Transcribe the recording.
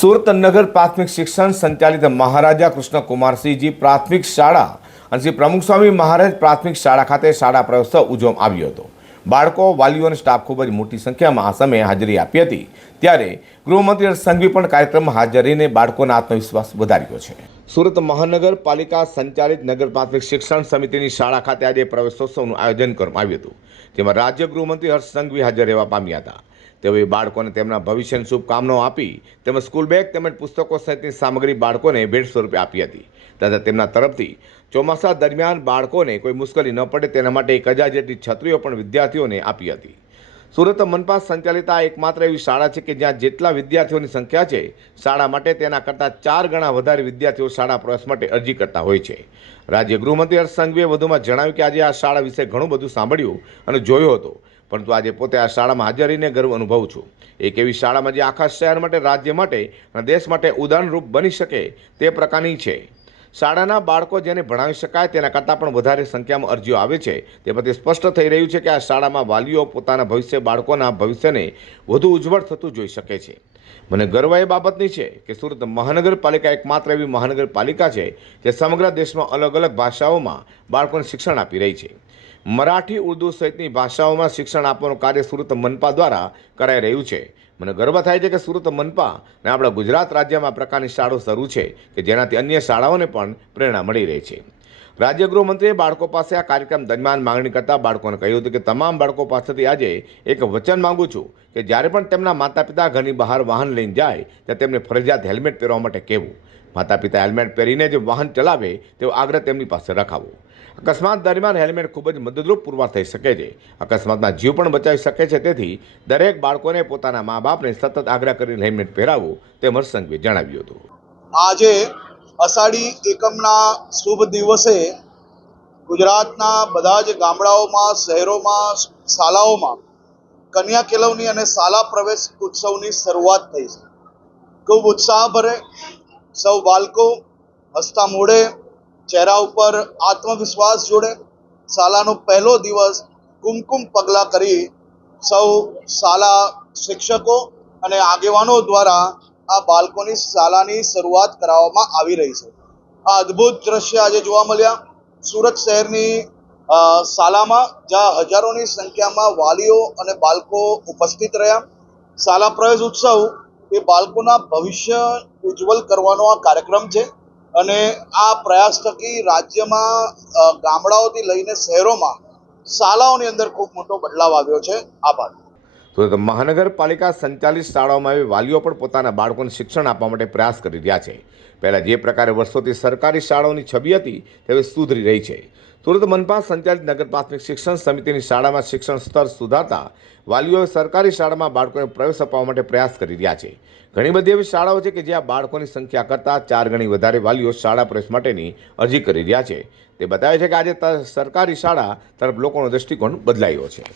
સુરત નગર પ્રાથમિક શિક્ષણ સંચાલિત મહારાજા કૃષ્ણકુમારસિંહજી પ્રાથમિક શાળા અને શ્રી પ્રમુખ સ્વામી મહારાજ પ્રાથમિક શાળા ખાતે શાળા પ્રવેશોત્સવ ઉજવવામાં આવ્યો હતો. બાળકો, વાલીઓ અને સ્ટાફ ખૂબ જ મોટી સંખ્યામાં આ સમયે હાજરી આપી હતી. ત્યારે ગૃહમંત્રી સંઘવી પણ કાર્યક્રમમાં હાજર રહીને બાળકોના આત્મવિશ્વાસ વધાર્યો છે. સુરત મહાનગરપાલિકા સંચાલિત નગર પ્રાથમિક શિક્ષણ સમિતિની શાળા ખાતે આજે પ્રવેશોત્સવનું આયોજન કરવામાં આવ્યું હતું. જેમાં રાજ્ય ગૃહમંત્રી હર્ષ સંઘવી હાજર રહેવા પામ્યા હતા. તેઓએ બાળકોને તેમના ભવિષ્યની શુભકામનાઓ આપી તેમજ સ્કૂલ બેગ તેમજ પુસ્તકો સહિતની સામગ્રી બાળકોને ભેટ સ્વરૂપે આપી હતી તથા તેમના તરફથી ચોમાસા દરમિયાન બાળકોને કોઈ મુશ્કેલી ન પડે તેના માટે એક હજાર જેટલી છત્રીઓ પણ વિદ્યાર્થીઓને આપી હતી. સુરત મનપા સંચાલિત આ એકમાત્ર એવી શાળા છે કે જ્યાં જેટલા વિદ્યાર્થીઓની સંખ્યા છે, શાળા માટે તેના કરતાં ચાર ગણા વધારે વિદ્યાર્થીઓ શાળા પ્રવેશ માટે અરજી કરતા હોય છે. રાજ્ય ગૃહમંત્રી હર્ષ સંઘવીએ વધુમાં જણાવ્યું કે આજે આ શાળા વિશે ઘણું બધું સાંભળ્યું અને જોયો હતો, પરંતુ આજે પોતે આ શાળામાં હાજર રહીને ગર્વ અનુભવું છું. એક એવી શાળામાં જે આખા શહેર માટે, રાજ્ય માટે અને દેશ માટે ઉદાહરણરૂપ બની શકે તે પ્રકારની છે. શાળાના બાળકો જેને ભણાવી શકાય તેના કરતાં પણ વધારે સંખ્યામાં અરજીઓ આવે છે. તે પરથી સ્પષ્ટ થઈ રહ્યું છે કે આ શાળામાં વાલીઓ પોતાના ભવિષ્ય બાળકોના ભવિષ્યને વધુ ઉજ્જવળ થતું જોઈ શકે છે. મને ગર્વ એ બાબતની છે કે સુરત મહાનગરપાલિકા એકમાત્ર એવી મહાનગરપાલિકા છે જે સમગ્ર દેશમાં અલગ અલગ ભાષાઓમાં બાળકોને શિક્ષણ આપી રહી છે. મરાઠી, ઉર્દુ સહિતની ભાષાઓમાં શિક્ષણ આપવાનું કાર્ય સુરત મનપા દ્વારા કરાઈ રહ્યું છે. મને ગર્વ થાય છે કે સુરત મનપા અને આપણા ગુજરાત રાજ્યમાં પ્રકારની શાળાઓ શરૂ છે કે જેનાથી અન્ય શાળાઓને પણ પ્રેરણા મળી રહી છે. રાજ્ય ગૃહમંત્રીએ બાળકો પાસે આ કાર્યક્રમ દરમિયાન માંગણી કરતા બાળકોને કહ્યું હતું કે તમામ બાળકો પાસેથી આજે એક વચન માંગુ છું કે જ્યારે પણ તેમના માતા પિતા ઘરની બહાર વાહન લઈને જાય, ત્યારે તેમને ફરજિયાત હેલ્મેટ પહેરવા માટે કહેવું. માતા પિતા હેલ્મેટ પહેરીને જે વાહન ચલાવે તેવો આગ્રહ તેમની પાસે રખાવો. અકસ્માત દરમિયાન હેલ્મેટ ખૂબ જ મદદરૂપ પુરવાર થઈ શકે છે. અકસ્માતમાં જીવ પણ બચાવી શકે છે. તેથી દરેક બાળકોને પોતાના મા બાપને સતત આગ્રહ કરીને હેલ્મેટ પહેરાવવું તેમ હર્ષસંઘવીએ જણાવ્યું હતું. આજે અષાઢી એકમના શુભ દિવસે ગુજરાતના બધા જ ગામડાઓમાં, શહેરોમાં, શાળાઓમાં કન્યા કેળવણી અને શાલા પ્રવેશ ઉત્સવની શરૂઆત થઈ છે. ખૂબ ઉત્સાહભરે સૌ બાળકો હસતા મોઢે ચહેરા ઉપર આત્મવિશ્વાસ જોડે, શાળાનો પહેલો દિવસ કુમકુમ પગલાં કરી સૌ શાળા શિક્ષકો અને આગેવાનો દ્વારા આ બાળકોની શાળાની શરૂઆત કરાવવામાં આવી રહી છે. આ અદ્ભુત દ્રશ્ય આજે જોવા મળ્યા. સુરત શહેરની શાળામાં જ્યાં હજારોની સંખ્યામાં વાલીઓ અને બાળકો ઉપસ્થિત રહ્યા. શાળા પ્રવેશ ઉત્સવ એ બાળકોના ભવિષ્ય ઉજ્જવલ કરવાનો આ કાર્યક્રમ છે. અને આ પ્રયાસ થકી રાજ્યમાં ગામડાઓથી લઈને શહેરોમાં શાળાઓની અંદર ખૂબ મોટો બદલાવ આવ્યો છે. આભાર. સુરત મહાનગરપાલિકા સંચાલિત શાળાઓમાં આવી વાલીઓ પણ પોતાના બાળકોને શિક્ષણ આપવા માટે પ્રયાસ કરી રહ્યા છે. પહેલાં જે પ્રકારે વર્ષોથી સરકારી શાળાઓની છબી હતી, તે હવે સુધરી રહી છે. સુરત મનપા સંચાલિત નગર પ્રાથમિક શિક્ષણ સમિતિની શાળામાં શિક્ષણ સ્તર સુધારતા વાલીઓએ સરકારી શાળામાં બાળકોને પ્રવેશ અપાવવા માટે પ્રયાસ કરી રહ્યા છે. ઘણી બધી એવી શાળાઓ છે કે જ્યાં બાળકોની સંખ્યા કરતાં ચાર ગણી વધારે વાલીઓ શાળા પ્રવેશ માટેની અરજી કરી રહ્યા છે. તે બતાવે છે કે આજે સરકારી શાળા તરફ લોકોનો દૃષ્ટિકોણ બદલાયો છે.